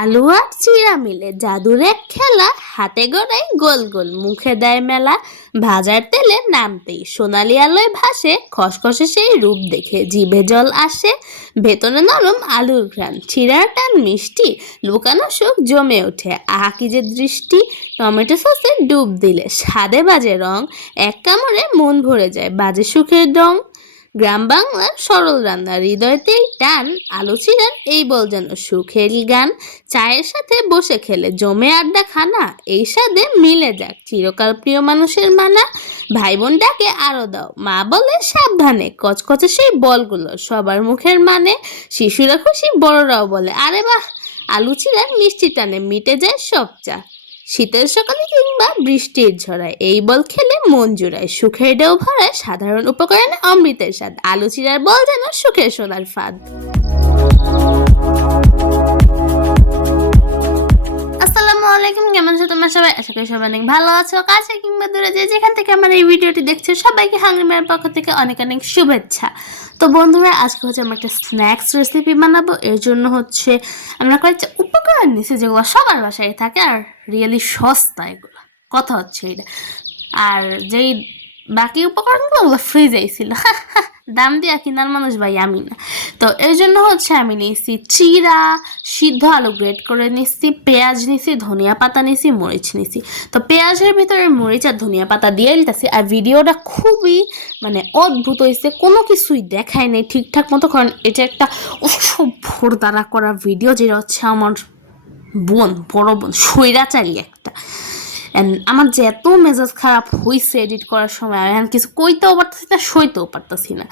আলু আর চিড়া মিলে জাদুর এক খেলা, হাতে গড়াই গোল গোল মুখে দেয় মেলা। ভাজার তেলে নামতেই সোনালি আলোয় ভাসে, খসখসে সেই রূপ দেখে জিভে জল আসে। ভেতরে নরম আলুর ঘ্রাণ, চিড়ার টান মিষ্টি, লুকানো সুখ জমে ওঠে আহা কি যে দৃষ্টি। টমেটো সসে ডুব দিলে স্বাদে বাজে রং, এক কামড়ে মন ভরে যায় বাজে সুখের ডং। গ্রাম বাংলার সরল রান্না, হৃদয়তেই টান, আলু চিড়ার এই বল যেন সুখের গান। চায়ের সাথে বসে খেলে জমে আড্ডা খানা, এই স্বাদে মিলে যাক চিরকাল প্রিয় মানুষের মানা। ভাই বোন ডাকে আরো দাও, মা বলে সাবধানে, কচকচে সেই বলগুলো সবার মুখের মানে। শিশুরা খুশি, বড়রাও বলে আরে বাহ, আলু চিড়ার মিষ্টি টানে মিটে যায় সব চা। শীতের সকালে কিংবা বৃষ্টির ঝরায় এই বল খেলে মন জুড়ায়, সুখের ঢেউ ভরায়, সাধারণ উপকরণে অমৃতের স্বাদ। আলু চিড়ার বল যেন সুখের সোনার ফাঁদ। আসসালামু আলাইকুম, কেমন আছো তোমরা সবাই? আশা করি সবাই অনেক ভালো আছো। কাছে কিংবা দূরে যে যেখান থেকে আমার এই ভিডিওটি দেখছো, সবাইকে হাঙ্গরি মায়ের পক্ষ থেকে অনেক অনেক শুভেচ্ছা। তো বন্ধুরা, আজকে হচ্ছে আমরা একটা স্ন্যাক্স রেসিপি বানাবো। এর জন্য হচ্ছে আমরা কয়েকটা উপকরণ নিচ্ছি যেগুলো সবার বাসায় থাকে আর রিয়েলি সস্তা। এগুলো কথা হচ্ছে এটা। আর যেই বাকি উপকরণগুলো ওগুলো ফ্রিজেই ছিল, দাম দিয়ে কিনার মানুষ ভাই আমি না। তো এর জন্য হচ্ছে আমি নিয়েছি চিড়া, সিদ্ধ আলু গ্রেট করে নিচ্ছি, পেঁয়াজ নিছি, ধনিয়া পাতা নিছি, মরিচ নিছি। তো পেঁয়াজের ভিতরে মরিচ আর ধনিয়া পাতা দিয়ে দিতেছি। আর ভিডিওটা খুবই অদ্ভুত হয়েছে, কোনো কিছুই দেখায় নেই ঠিকঠাক মতো, কারণ এটা একটা অসভ্যর দ্বারা করা ভিডিও, যেটা হচ্ছে আমার বড় বোন স্বৈরাচারী একটা। আমার যে এত মেজাজ খারাপ হয়েছে এডিট করার সময়, আমি কিছু কইতেও পারতেছি না, সইতেও পারতেছি না।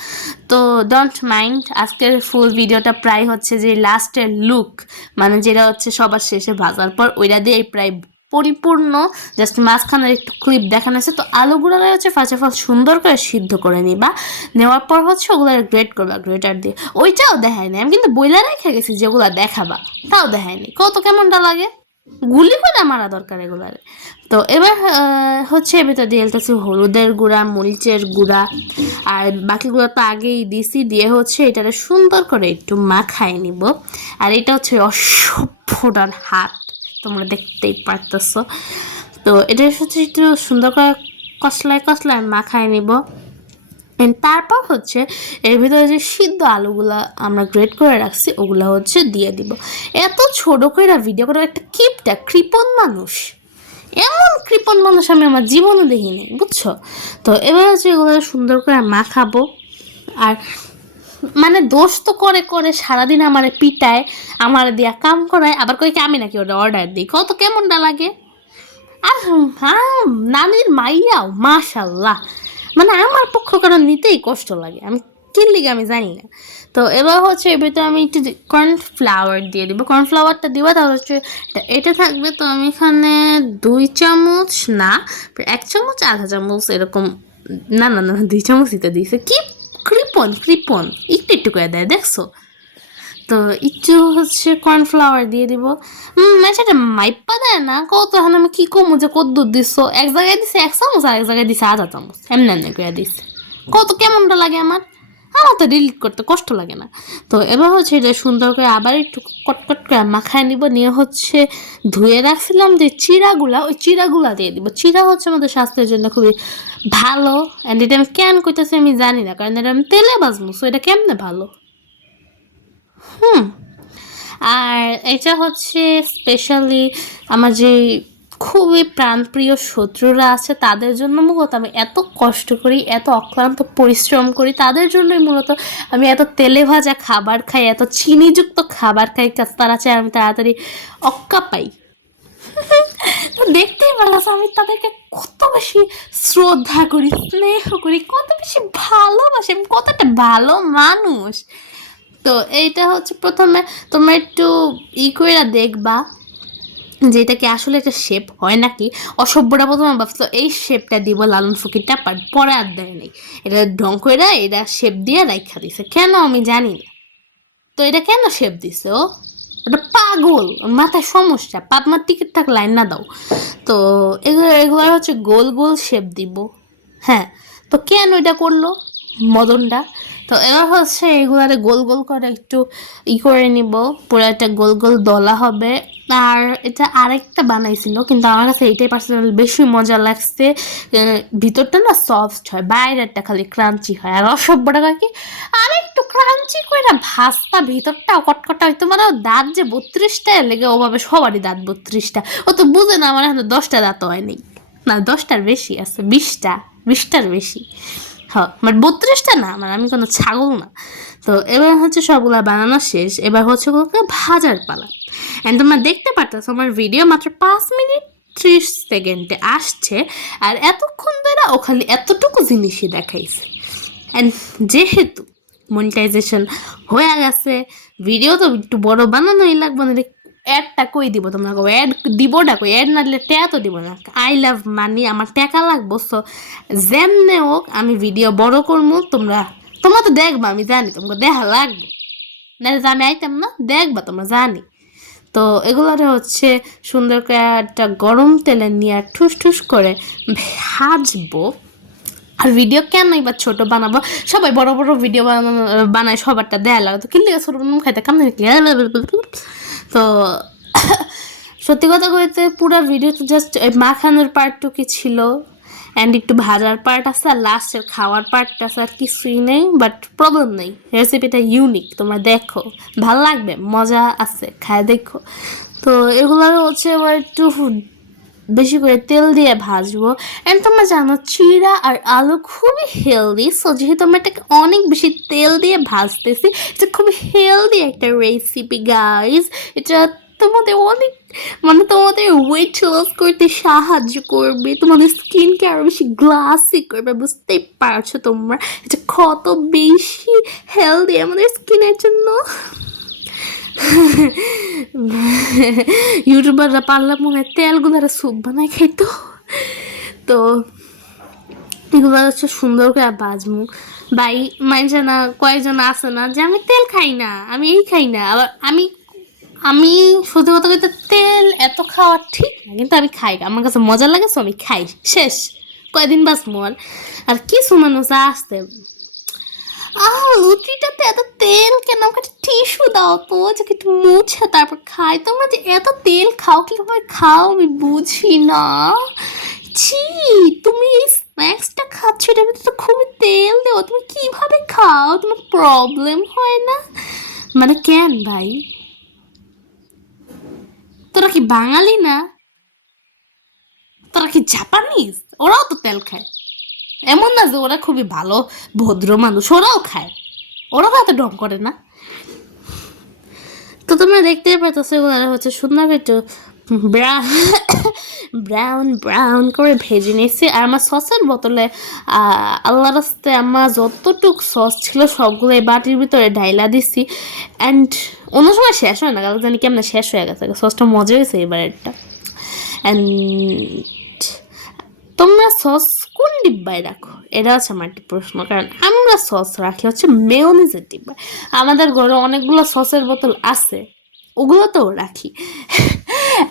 তো ডোন্ট মাইন্ড, আজকের ফুল ভিডিওটা প্রায় হচ্ছে যে লাস্টের লুক, যেটা হচ্ছে সবার শেষে ভাজার পর ওইটা দিয়ে প্রায় পরিপূর্ণ। জাস্ট মাঝখানের একটু ক্লিপ দেখানো আছে। তো আলুগুলো হচ্ছে ফার্স্ট অফ অল সুন্দর করে সিদ্ধ করে নিবা, নেওয়ার পর হচ্ছে ওগুলো গ্রেট করবা গ্রেটার দিয়ে। ওইটাও দেখায় না, আমি কিন্তু বইলা রেখে গেছি যেগুলো দেখাবা, তাও দেখায়নি। কত কেমনটা লাগে, গুলি করে মারা দরকার এগুলার। তো এবার হচ্ছে ভিতর দিয়ে দিতেছি হলুদের গুঁড়া, মরিচের গুঁড়া, আর বাকিগুলো তো আগেই দিছি। দিয়ে হচ্ছে এটারে সুন্দর করে একটু মাখায় নিব। আর এটা হচ্ছে অসভ্যটার হাত, তোমরা দেখতেই পারতেছ। তো এটা হচ্ছে একটু সুন্দর করে কষলায় কষলায় মাখায় নিব। তারপর হচ্ছে এর ভিতরে যে সিদ্ধ আলুগুলা আমরা গ্রেট করে রাখছি ওগুলো হচ্ছে দিয়ে দিব। এত ছোট করে ভিডিও করার একটা কৃপণ মানুষ, এমন কৃপণ মানুষ আমি আমার জীবনে দেখিনি, বুঝছো? তো এবার হচ্ছে এগুলো সুন্দর করে মাখাবো। আর দোষ তো করে করে সারাদিন আমার পিটায়, আমার দিয়া কাম করায়, আবার কই কি আমি নাকি ওটা অর্ডার দিই। কত কেমনটা লাগে। আর নানির মাইয়াও মাশাল্লাহ, আমার পক্ষ কারণ নিতেই কষ্ট লাগে, আমি কিনলি আমি জানি না। তো এবার হচ্ছে এর ভিতরে আমি একটু কর্নফ্লাওয়ার দিয়ে দিব। কর্নফ্লাওয়ারটা দিব, তাহলে হচ্ছে এটা থাকবে। তো আমি এখানে 2 চামচ না, 1 চামচ আধা চামচ এরকম, না না না 2 চামচই তো দিয়েছে। কি কৃপন একটু একটু করে দেয়, দেখছো? তো একটু হচ্ছে কর্নফ্লাওয়ার দিয়ে দিব। সেটা মাইপা দেয় না, কত এখন আমি কি কমু যে কত দুধ দিচ্ছ। এক জায়গায় দিছে 1 চামচ আর এক জায়গায় দিছে আধা চামচ, এমনি করে দিচ্ছে। কত কেমনটা লাগে আমার তো ডিলিট করতে কষ্ট লাগে না। তো এবার হচ্ছে এটা সুন্দর করে আবার একটু কটকট করে মাখায় নিব। নিয়ে হচ্ছে ধুয়ে রাখছিলাম যে চিড়াগুলা, ওই চিড়াগুলা দিয়ে দিব। চিড়া হচ্ছে আমাদের স্বাস্থ্যের জন্য খুবই ভালো। অ্যান্ড এটা আমি কেন কইতেছি আমি জানি না, কারণ এটা আমি তেলে বাজবো, সো এটা কেমনে ভালো। আর এটা হচ্ছে স্পেশালি আমার যে খুবই প্রাণপ্রিয় শত্রুরা আছে তাদের জন্য মূলত আমি এত কষ্ট করি, এত অক্লান্ত পরিশ্রম করি, তাদের জন্যই মূলত আমি এত তেলে ভাজা খাবার খাই, এত চিনিযুক্ত খাবার খাই, তারা চাই আমি তাড়াতাড়ি অক্কা পাই। তো দেখতেই পারলাম আমি তাদেরকে কত বেশি শ্রদ্ধা করি, স্নেহ করি, কত বেশি ভালোবাসি, আমি কতটা ভালো মানুষ। তো এইটা হচ্ছে প্রথমে তোমরা একটু করে দেখবা যে এটা কি আসলে একটা শেপ হয় নাকি। অসভ্যটা প্রথমে ভাবছো এই শেপটা দিব লালন ফকিরটা, পরে আর দেয় নেই, এটা ঢং করে এটা শেপ দিয়ে রাখা দিছে, কেন আমি জানি না। তো এটা কেন শেপ দিছে ওটা পাগল, মাথায় সমস্যা, পাবনার টিকিট থাক লাইন না দাও। তো এগুলো হচ্ছে গোল গোল শেপ দিব। হ্যাঁ, তো কেন এটা করলো মদনটা? তো এবার হচ্ছে এগুলারে গোল গোল করে একটু করে নিব, পুরো একটা গোল গোল দলা হবে। আর এটা আরেকটা বানাইছিল, কিন্তু আমার কাছে এইটাই পার্সোনাল বেশি মজা লাগছে। ভিতরটা না সফট হয়, বাইরেরটা খালি ক্রাঞ্চি হয়। আর অসভ্যটা কি আর একটু ক্রাঞ্চি করে ভাজটা ভিতরটা কটকটা হইতো, মানে দাঁত যে 32টা লেগে ওভাবে সবারই দাঁত 32টা। ও তো বুঝে না আমার এখন 10টা দাঁত হয়নি, না 10টার বেশি আছে, 20টার বেশি। হ্যাঁ মানে 32টা না, মানে আমি কোনো ছাগল না। তো এবার হচ্ছে সবগুলা বানানো শেষ, এবার হচ্ছে ওগুলোকে ভাজার পালা। অ্যান্ড তোমরা দেখতে পারতেছো আমার ভিডিও মাত্র 5 মিনিট 30 সেকেন্ডে আসছে, আর এতক্ষণ ধরে ও খালি এতটুকু জিনিসই দেখাইছে। অ্যান্ড যেহেতু মনিটাইজেশন হয়ে গেছে, ভিডিও তো একটু বড় বানানোই লাগবে না। অ্যাডটা কই দিব তোমরা, অ্যাড দিবটা কই, অ্যাড না দিলে ট্যায়া তো দিব না। আই লাভ মানি, আমার টাকা লাগবো। সো যেমনে হোক আমি ভিডিও বড় করবো, তোমরা তো দেখবা, আমি জানি তোমাকে দেখা লাগবে না, আমি আইতাম না, দেখবা তোমরা জানি। তো এগুলোরে হচ্ছে সুন্দর করে একটা গরম তেলে নিয়ে ঠুস ঠুস করে ভাজবো। আর ভিডিও কেনই বা ছোট বানাবো, সবাই বড় বড় ভিডিও বানায়, সবারটা দেয়া লাগে, তো কিনলে ছোট খাইতে কামনে। তো সত্যি কথা কইতে পুরো ভিডিওতে জাস্ট মাখানোর পার্টটুকু ছিল, অ্যান্ড একটু ভাজার পার্ট আছে, আর লাস্টের খাওয়ার পার্টটা আছে, আর কিছুই নেই। বাট প্রবলেম নেই, রেসিপিটা ইউনিক, তোমরা দেখো ভাল লাগবে, মজা আছে, খায় দেখো। তো এগুলো হচ্ছে এবার একটু বেশি করে তেল দিয়ে ভাজবো। অ্যান্ড তোমরা জানো চিড়া আর আলু খুবই হেলদি, সো যেহেতু আমরা এটাকে অনেক বেশি তেল দিয়ে ভাজতেছি, এটা খুবই হেলদি একটা রেসিপি গাইজ। এটা তোমাদের অনেক মানে তোমাদের ওয়েট লস করতে সাহায্য করবে, তোমাদের স্কিনকে আরো বেশি গ্লাসি করবে, বুঝতেই পারছো তোমরা এটা কত বেশি হেলদি আমাদের স্কিনের জন্য। ইউটিউবাররা পারলে মনে হয় তেলগুলার স্যুপ বানায় খাইতো। তো এগুলো হচ্ছে সুন্দর করে বাজমু। ভাই মাইনছে না, কয়েকজন আছে না যে আমি তেল খাই না, আমি এই খাই না। আবার আমি সত্যি কথা বলতে তেল এত খাওয়া ঠিক না, কিন্তু আমি খাই, আমার কাছে মজা লাগে, তো আমি খাই। শেষ, কয়দিন বাঁচবো। আর কিছু মানুষ আসতে লুচিটাতে এত তেল কেন, আমাকে টিস্যু দাও তো, যে একটু মুছে তারপর খাই। তোমরা যে এত তেল খাও, কিভাবে খাও আমি বুঝি না। ছি, তুমি এই স্ন্যাক্সটা খাচ্ছ, এটার ভিতরে তো খুবই তেল দেওয়া, তুমি কিভাবে খাও? তোমার প্রবলেম হয় না? মানে কেন ভাই, তোরা কি বাঙালি না? তোরা কি জাপানিজ? ওরাও তো তেল খায়, এমন না যে ওরা খুবই ভালো ভদ্র মানুষ, ওরাও খায়, ওরাও এত ঢং করে না। তো তোমরা দেখতেই পাচ্ছ এগুলো হচ্ছে সুন্দর একটু ব্রাউন ব্রাউন করে ভেজে নিয়েছি। আর আমার সসের বোতলে আল্লাহ রাস্তে আমার যতটুক সস ছিল সবগুলো এই বাটির ভিতরে ঢাইলা দিছি। অ্যান্ড অন্য সময় শেষ হয় না, কারণ জানি কেমন শেষ হয়ে গেছে, সসটা মজা হয়েছে এবারেরটা। অ্যান্ড তোমরা সস কোন ডিব্বায় রাখো, এটা হচ্ছে আমার একটা প্রশ্ন। কারণ আমরা সস রাখি হচ্ছে মেয়োনিজের ডিব্বায়। আমাদের ঘরে অনেকগুলো সসের বোতল আছে, ওগুলোতেও রাখি।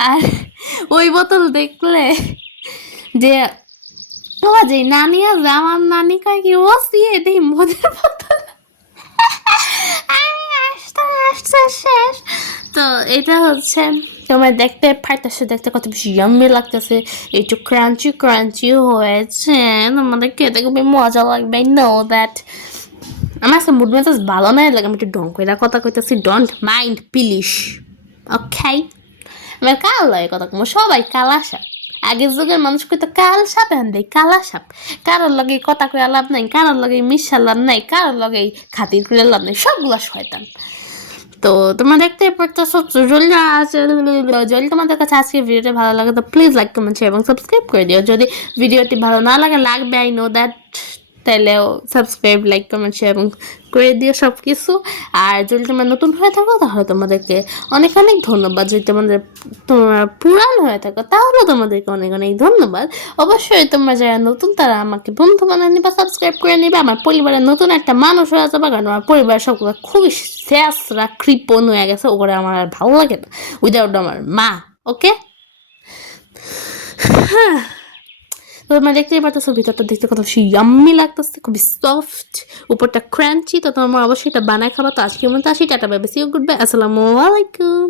আর ওই বোতল দেখলে যে যে নানি আছে, আমার নানি কয় কি ও সিয়ে দেখি মদের বোতল। আসতে শেষ। তো এটা হচ্ছে তোমার দেখতে পারতেছে, দেখতে কত বেশি ইয়াম্মি লাগতেছে, একটু ক্রাঞ্চি ক্রাঞ্চি হয়েছে, তোমাদের খেতে খুবই মজা লাগবে। নো দ্যাট আমার আজকে মুড মেজাজ ভালো নাই লাগে, আমি একটু ডং করে কথা কইতেছি, ডোন্ট মাইন্ড প্লিজ, ওকে? আমার কাল লাগে কথা কম, সবাই কালা সাপ, আগের যুগের মানুষ কইতো কাল সাপ, এখন দেয় কালা সাপ। কারোর লগে কথা কয়ে লাভ নাই, কারোর লগে মিশা লাভ নাই, কারোর লগে খাতির করে লাভ নাই, সবগুলা শয়তান। তো তোমরা দেখতে পারতেছো, যদি তোমাদের কাছে আজকে ভিডিওটা ভালো লাগে তো প্লিজ লাইক কমেন্ট শেয়ার এবং সাবস্ক্রাইব করে দিও। যদি ভিডিওটি ভালো না লাগে, লাগবে আই নো দ্যাট, তাহলেও সাবস্ক্রাইব লাইক কমেন্ট শেয়ার এবং করে দিও সব কিছু। আর যদি তোমরা নতুন হয়ে থাকো তাহলে তোমাদেরকে অনেক অনেক ধন্যবাদ, যদি তোমরা পুরান হয়ে থাকো তাহলেও তোমাদেরকে অনেক অনেক ধন্যবাদ। অবশ্যই তোমরা যারা নতুন তারা আমাকে বন্ধু বানিয়ে নিবা, সাবস্ক্রাইব করে নিবে, আমার পরিবারের নতুন একটা মানুষ হয়ে যাবে। কারণ আমার পরিবারের সবগুলো খুবই শেষরা কৃপণ হয়ে গেছে, ওগুলো আমার আর ভালো লাগে না উইদাউট আমার মা, ওকে? তো তোমরা দেখতেই পারতেছো ভিতরটা দেখতে কত ইয়াম্মি লাগতেছে, খুবই সফট, উপরটা ক্রাঞ্চি। তো তোমরা অবশ্যই এটা বানায় খাবা। তো আজকের মতো আসি, tata, bye bye, see you, goodbye, আসসালামু আলাইকুম।